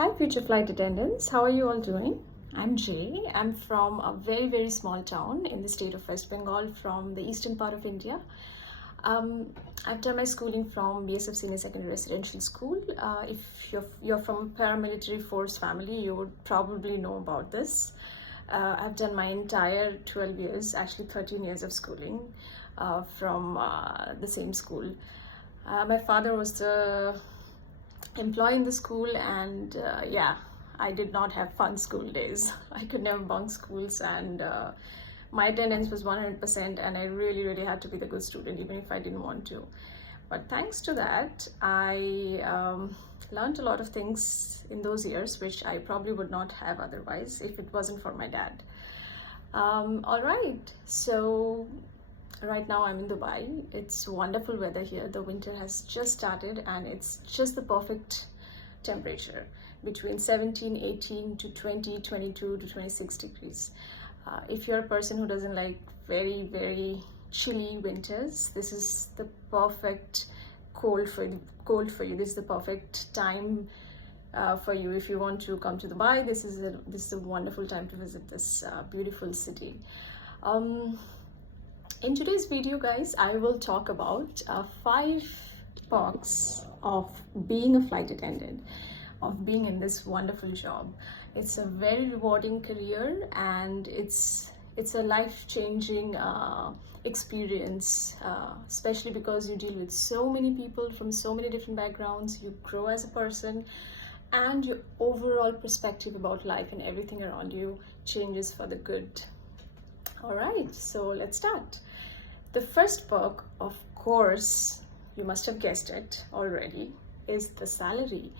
Hi, future flight attendants. How are you all doing? I'm Jay. I'm from a very small town in the state of West Bengal from the eastern part of India. I've done my schooling from BSF Senior Secondary Residential School. If you're from paramilitary force family, you would probably know about this. I've done my entire 12 years, actually 13 years of schooling from the same school. My father was the employee in the school, and yeah, I did not have fun school days. I could never bunk schools, and my attendance was 100%, and I really had to be the good student even if I didn't want to. But thanks to that, I learned a lot of things in those years which I probably would not have otherwise if it wasn't for my dad. All right, so right now I'm in Dubai. It's wonderful weather here. The winter has just started and it's just the perfect temperature between 17, 18 to 20, 22 to 26 degrees. If you're a person who doesn't like very chilly winters, this is the perfect cold for you. This is the perfect time for you. If you want to come to Dubai, this is a wonderful time to visit this beautiful city. In today's video, guys, I will talk about 5 perks of being a flight attendant, of being in this wonderful job. It's a very rewarding career, and it's a life-changing experience, especially because you deal with so many people from so many different backgrounds. You grow as a person, and your overall perspective about life and everything around you changes for the good. All right, so let's start. The first perk, of course, you must have guessed it already, is the salary.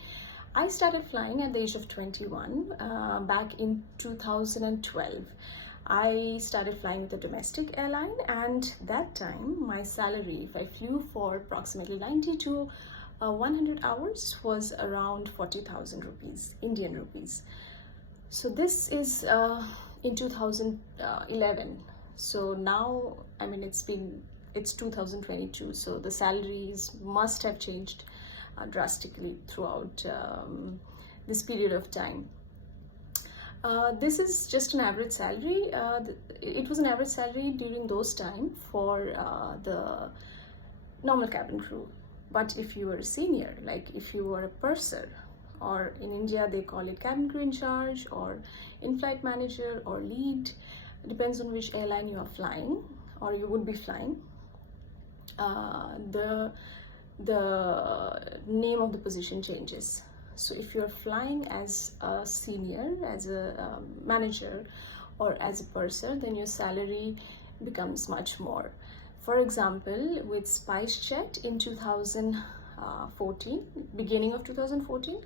I started flying at the age of 21 back in 2012. I started flying with a domestic airline, and that time my salary, if I flew for approximately 90 to 100 hours, was around 40,000 rupees, Indian rupees. So this is in 2011. So now, I mean, it's 2022, so the salaries must have changed drastically throughout this period of time. This is just an average salary. It was an average salary during those time for the normal cabin crew. But if you were a senior, like if you were a purser, or in India they call it cabin crew in charge, or in-flight manager, or lead, depends on which airline you are flying or you would be flying. The name of the position changes. So if you're flying as a senior, as a manager, or as a purser, then your salary becomes much more. For example, with SpiceJet in 2014, beginning of 2014,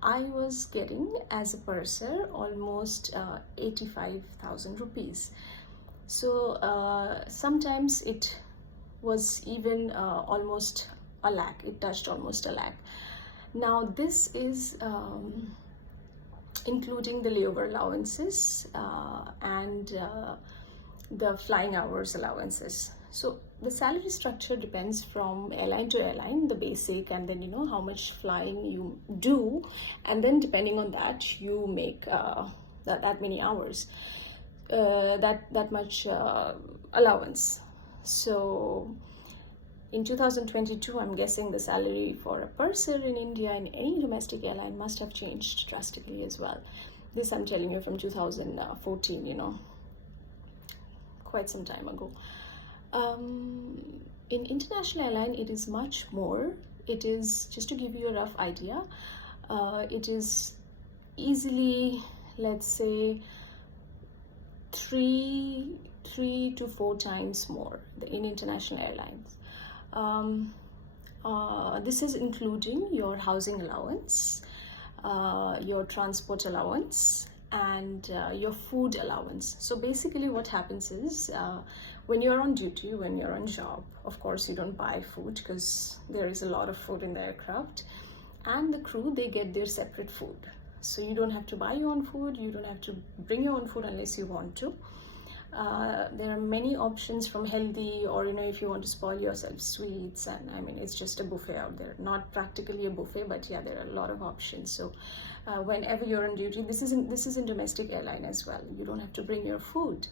I was getting as a purser almost 85,000 rupees. So sometimes it was even almost a lakh. It touched almost a lakh. Now this is including the layover allowances and the flying hours allowances. So the salary structure depends from airline to airline, the basic, and then how much flying you do, and then depending on that you make that many hours, that much allowance. So in 2022, I'm guessing the salary for a purser in India in any domestic airline must have changed drastically as well. This I'm telling you from 2014, quite some time ago. In international airline, it is much more. It is, just to give you a rough idea, it is easily, let's say, 3 to 4 times more in international airlines. This is including your housing allowance, your transport allowance, and your food allowance. So basically what happens is, when you're on duty, when you're on job, of course you don't buy food because there is a lot of food in the aircraft, and the crew, they get their separate food. So you don't have to buy your own food, you don't have to bring your own food unless you want to. There are many options from healthy, or if you want to spoil yourself, sweets, and I mean it's just a buffet out there. Not practically a buffet, but yeah, there are a lot of options. So whenever you're on duty, this is in domestic airline as well. You don't have to bring your food,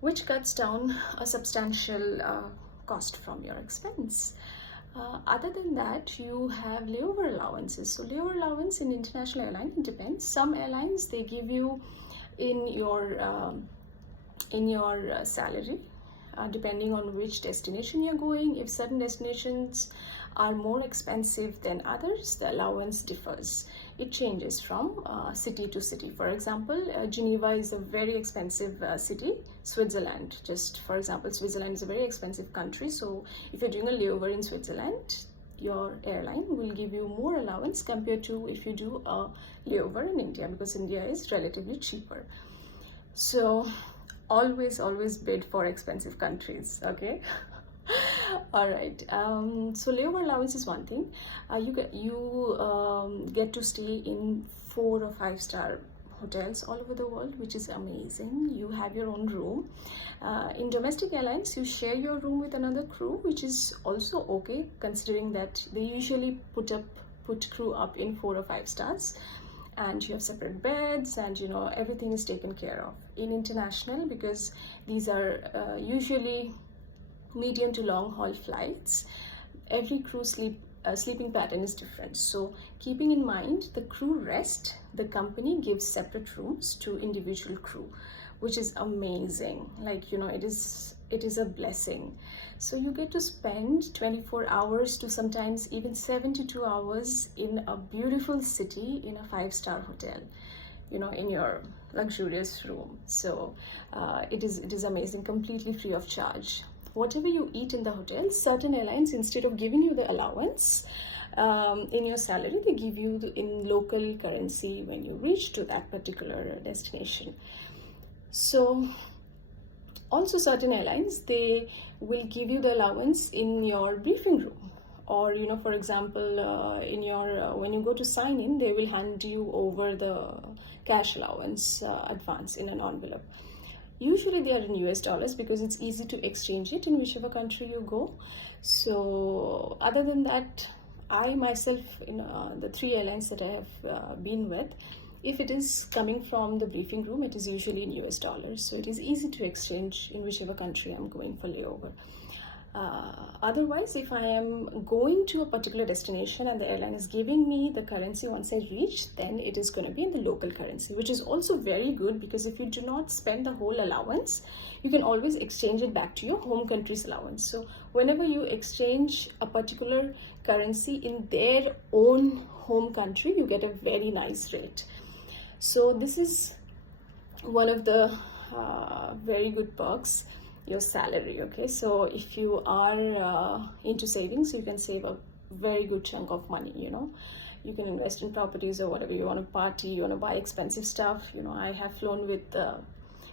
which cuts down a substantial cost from your expense. Other than that, you have layover allowances. So layover allowance in international airline, it depends. Some airlines, they give you in your salary, depending on which destination you're going. If certain destinations are more expensive than others, the allowance differs. It changes from city to city. For example, Geneva is a very expensive city. Switzerland, just for example, Switzerland is a very expensive country. So if you're doing a layover in Switzerland, your airline will give you more allowance compared to if you do a layover in India, because India is relatively cheaper. So always bid for expensive countries, okay? All right, so layover allowance is one thing. You get to stay in 4 or 5 star hotels all over the world, which is amazing. You have your own room. In domestic airlines, you share your room with another crew, which is also okay, considering that they usually put crew up in 4 or 5 stars, and you have separate beds, and everything is taken care of. In international, because these are usually medium to long haul flights, every crew sleeping pattern is different. So keeping in mind the crew rest, the company gives separate rooms to individual crew, which is amazing. Like it is a blessing. So you get to spend 24 hours to sometimes even 72 hours in a beautiful city in a 5-star hotel, in your luxurious room. So it is amazing, completely free of charge. Whatever you eat in the hotel, certain airlines, instead of giving you the allowance in your salary, they give you in local currency when you reach to that particular destination. So also certain airlines, they will give you the allowance in your briefing room, or for example, in your when you go to sign in, they will hand you over the cash allowance advance in an envelope. Usually they are in US dollars, because it's easy to exchange it in whichever country you go. So other than that, I myself, in the 3 airlines that I have been with, if it is coming from the briefing room, it is usually in US dollars. So it is easy to exchange in whichever country I'm going for layover. Otherwise, if I am going to a particular destination and the airline is giving me the currency once I reach, then it is going to be in the local currency, which is also very good, because if you do not spend the whole allowance, you can always exchange it back to your home country's allowance. So whenever you exchange a particular currency in their own home country, you get a very nice rate. So this is one of the very good perks, your salary. Okay, so if you are into savings, you can save a very good chunk of money. You can invest in properties or whatever. You want to party, you want to buy expensive stuff. I have flown with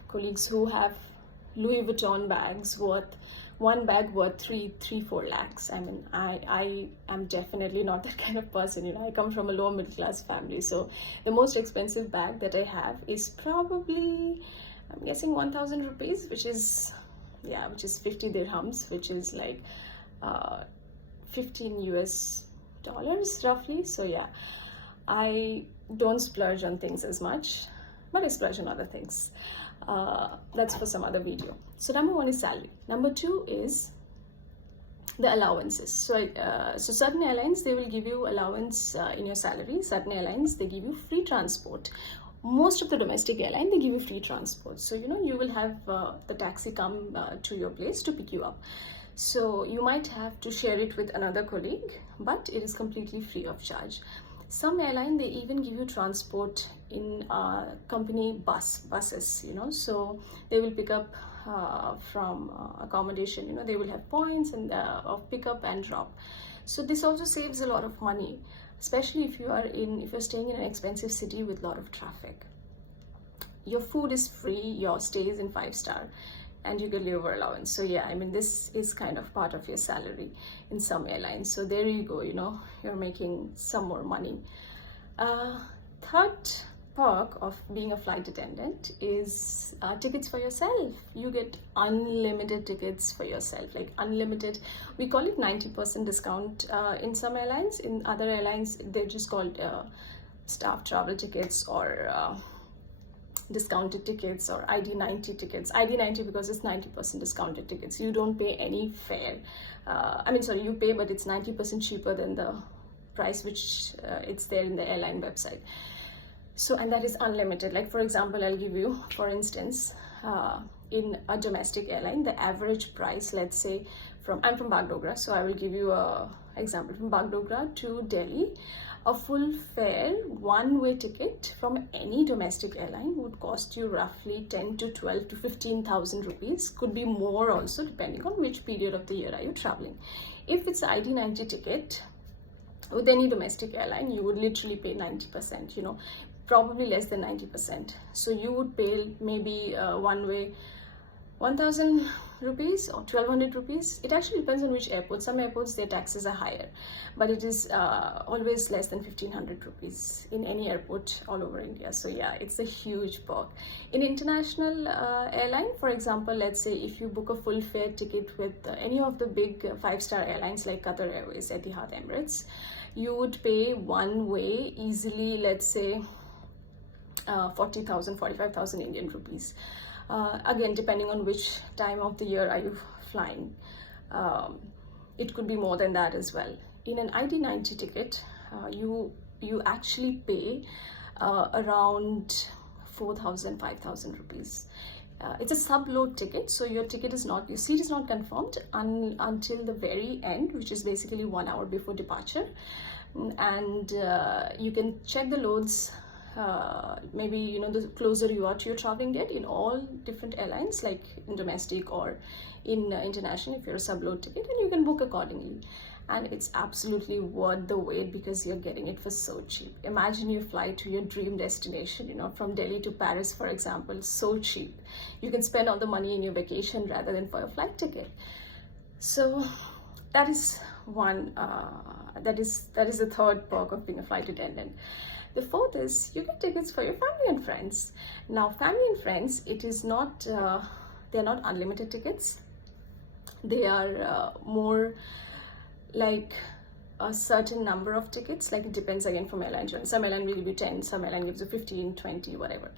colleagues who have Louis Vuitton bags worth, one bag worth 3-4 lakhs. I mean, I am definitely not that kind of person. I come from a lower middle class family, so the most expensive bag that I have is probably, I'm guessing, 1,000 rupees, which is 50 dirhams, which is like 15 US dollars roughly. So yeah, I don't splurge on things as much, but I splurge on other things. That's for some other video. So number 1 is salary. Number 2 is the allowances. So certain airlines, they will give you allowance in your salary. Certain airlines, they give you free transport. Most of the domestic airline, they give you free transport. So you will have the taxi come to your place to pick you up. So you might have to share it with another colleague, but it is completely free of charge. Some airline, they even give you transport in company buses. So they will pick up from accommodation. They will have points and of pick up and drop. So this also saves a lot of money, especially if you're staying in an expensive city with a lot of traffic. Your food is free, your stay is in 5-star, and you get layover allowance. So yeah, I mean, this is kind of part of your salary in some airlines. So there you go, you're making some more money. Third perk of being a flight attendant is tickets for yourself. You get unlimited tickets for yourself, like unlimited. We call it 90% discount in some airlines. In other airlines, they're just called staff travel tickets or discounted tickets or ID90 tickets. ID90 because it's 90% discounted tickets. You don't pay any fare. You pay, but it's 90% cheaper than the price which it's there in the airline website. So, and that is unlimited. Like, for example, I'll give you, for instance, in a domestic airline, the average price, let's say, I'm from Bagdogra, so I will give you a example. From Bagdogra to Delhi, a full fare one-way ticket from any domestic airline would cost you roughly 10 to 12 to 15,000 rupees. Could be more also, depending on which period of the year are you traveling. If it's an ID90 ticket with any domestic airline, you would literally pay 90%, probably less than 90%. So you would pay maybe one way 1,000 rupees or 1,200 rupees. It actually depends on which airport. Some airports, their taxes are higher, but it is always less than 1,500 rupees in any airport all over India. So yeah, it's a huge perk. In international airline, for example, let's say if you book a full fare ticket with any of the big 5-star airlines like Qatar Airways, Etihad, Emirates, you would pay one way easily, let's say 40,000, 45,000 Indian rupees. Again, depending on which time of the year are you flying, it could be more than that as well. In an ID90 ticket, you actually pay around 4,000, 5,000 rupees. It's a sub-load ticket, so your seat is not confirmed until the very end, which is basically 1 hour before departure, and you can check the loads. Maybe the closer you are to your traveling date in all different airlines, like in domestic or in international, if you're a sub-load ticket, and you can book accordingly. And it's absolutely worth the wait because you're getting it for so cheap. Imagine you fly to your dream destination, from Delhi to Paris, for example, so cheap. You can spend all the money in your vacation rather than for a flight ticket. So that is one. That is the third perk of being a flight attendant. The fourth is you get tickets for your family and friends. Now, family and friends, it is not, they're not unlimited tickets. They are more like a certain number of tickets. Like, it depends again from airline to airline. Some airline will give you 10, some airline gives you 15, 20, whatever.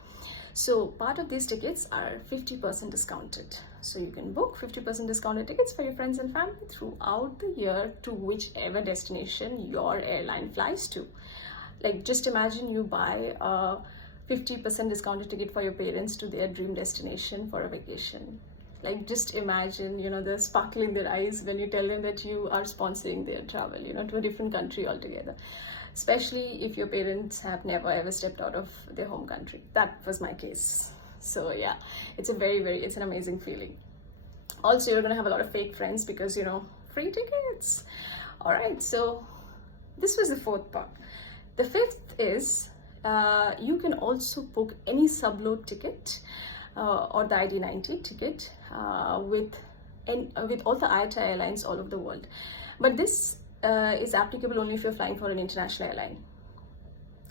So part of these tickets are 50% discounted. So you can book 50% discounted tickets for your friends and family throughout the year to whichever destination your airline flies to. Like, just imagine you buy a 50% discounted ticket for your parents to their dream destination for a vacation. Like, just imagine, the sparkle in their eyes when you tell them that you are sponsoring their travel, to a different country altogether. Especially if your parents have never ever stepped out of their home country. That was my case. So yeah, it's it's an amazing feeling. Also, you're gonna have a lot of fake friends because, free tickets. All right, so this was the fourth part. The fifth is you can also book any sub-load ticket or the ID90 ticket with all the IATA airlines all over the world. But this is applicable only if you're flying for an international airline.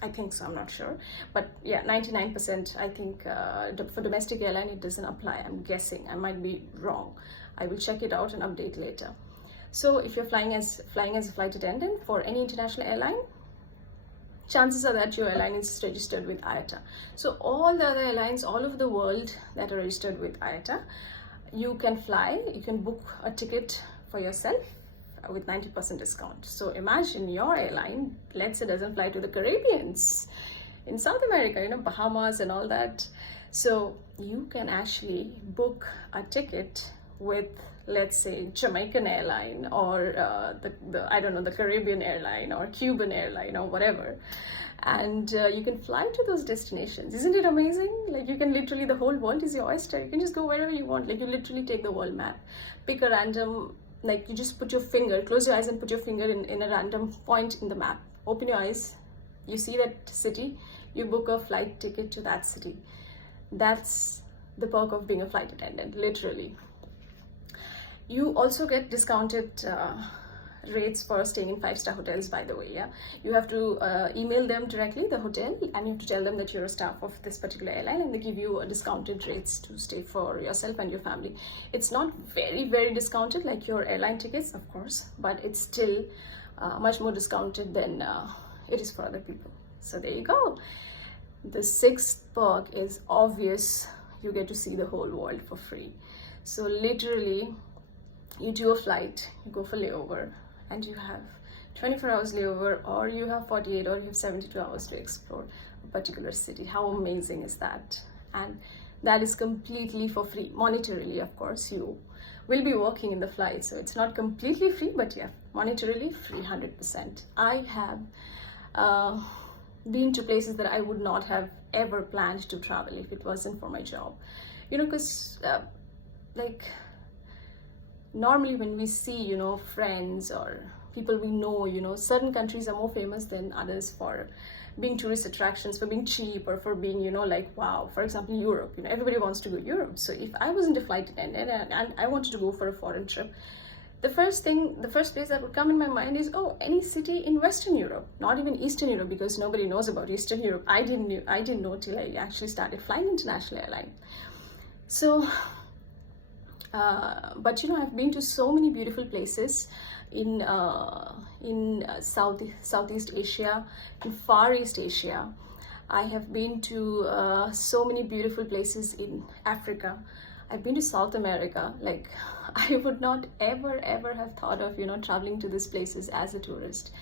I think so, I'm not sure. But yeah, 99% I think for domestic airline it doesn't apply. I'm guessing, I might be wrong. I will check it out and update later. So if you're flying as a flight attendant for any international airline, chances are that your airline is registered with IATA. So all the other airlines all over the world that are registered with IATA, you can book a ticket for yourself with 90% discount. So imagine your airline, let's say, doesn't fly to the Caribbeans, in South America, Bahamas and all that. So you can actually book a ticket with, let's say, Jamaican airline or the Caribbean airline or Cuban airline or whatever, and you can fly to those destinations. Isn't it amazing? Like, you can literally, the whole world is your oyster. You can just go wherever you want. Like, you literally take the world map, pick a random, like, you just put your finger, close your eyes and put your finger in a random point in the map, open your eyes, you see that city, you book a flight ticket to that city. That's the perk of being a flight attendant, literally. You also get discounted rates for staying in 5-star hotels, by the way. Yeah, you have to email them directly, the hotel, and you have to tell them that you're a staff of this particular airline, and they give you a discounted rates to stay for yourself and your family. It's not very discounted like your airline tickets, of course, but it's still much more discounted than it is for other people. So there you go. The sixth perk is obvious. You get to see the whole world for free. So literally, you do a flight, you go for layover, and you have 24 hours layover, or you have 48, or you have 72 hours to explore a particular city. How amazing is that? And that is completely for free, monetarily, of course. You will be working in the flight, so it's not completely free, but yeah, monetarily free 100%. I have been to places that I would not have ever planned to travel if it wasn't for my job. You know, because like normally when we see, you know, friends or people we know, you know, certain countries are more famous than others for being tourist attractions, for being cheap, or for being, you know, like, wow. For example, Europe, you know, everybody wants to go to Europe. So if I wasn't a flight attendant and I wanted to go for a foreign trip, the first place that would come in my mind is, oh, any city in Western Europe, not even Eastern Europe, because nobody knows about Eastern Europe. I didn't know till I actually started flying international airline. So but you know, I've been to so many beautiful places in Southeast Asia, in Far East Asia. I have been to so many beautiful places in Africa. I've been to South America. Like, I would not ever have thought of, you know, traveling to these places as a tourist.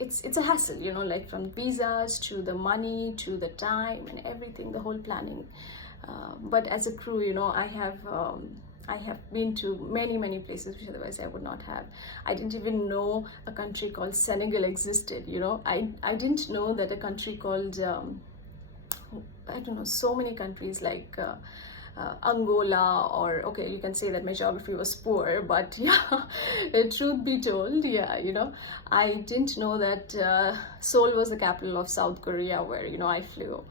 It's a hassle, you know, like from visas to the money to the time and everything, the whole planning. But as a crew, you know, I have been to many places which otherwise I would not have. I didn't even know a country called Senegal existed, you know. I didn't know that a country called I don't know, so many countries like Angola, or okay, you can say that my geography was poor, but yeah, truth be told, yeah, you know, I didn't know that Seoul was the capital of South Korea, where, you know, I flew.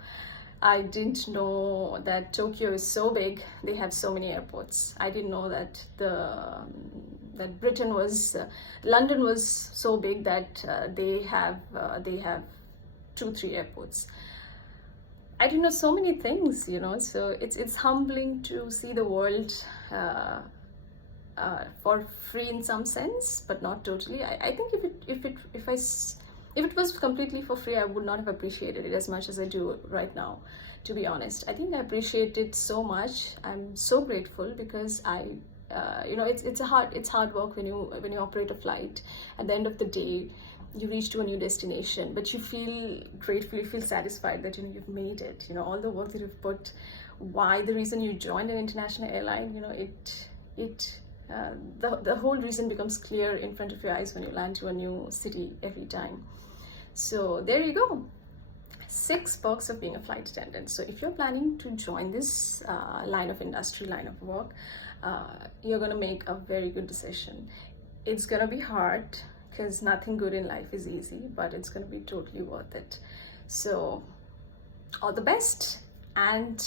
I didn't know that Tokyo is so big, they have so many airports. I didn't know that that Britain was London was so big that they have 2-3 airports. I didn't know so many things, you know. So it's humbling to see the world for free in some sense, but not totally. I think if it was completely for free, I would not have appreciated it as much as I do right now, to be honest. I think I appreciate it so much. I'm so grateful because you know, it's hard work when you operate a flight. At the end of the day, you reach to a new destination, but you feel grateful, you feel satisfied that, you know, you've made it. You know, all the work that you've put, the reason you joined an international airline, you know, the whole reason becomes clear in front of your eyes when you land to a new city every time. So there you go. 6 perks of being a flight attendant. So if you're planning to join this line of work, you're going to make a very good decision. It's going to be hard because nothing good in life is easy, but it's going to be totally worth it. So all the best. And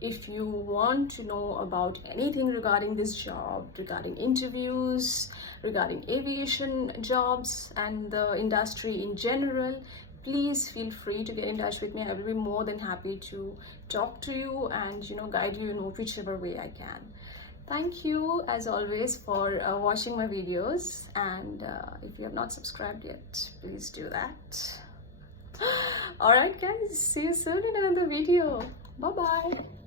if you want to know about anything regarding this job, regarding interviews, regarding aviation jobs and the industry in general, please feel free to get in touch with me. I will be more than happy to talk to you and, you know, guide you in whichever way I can. Thank you as always for watching my videos, and if you have not subscribed yet, please do that. Alright guys, see you soon in another video. Bye bye.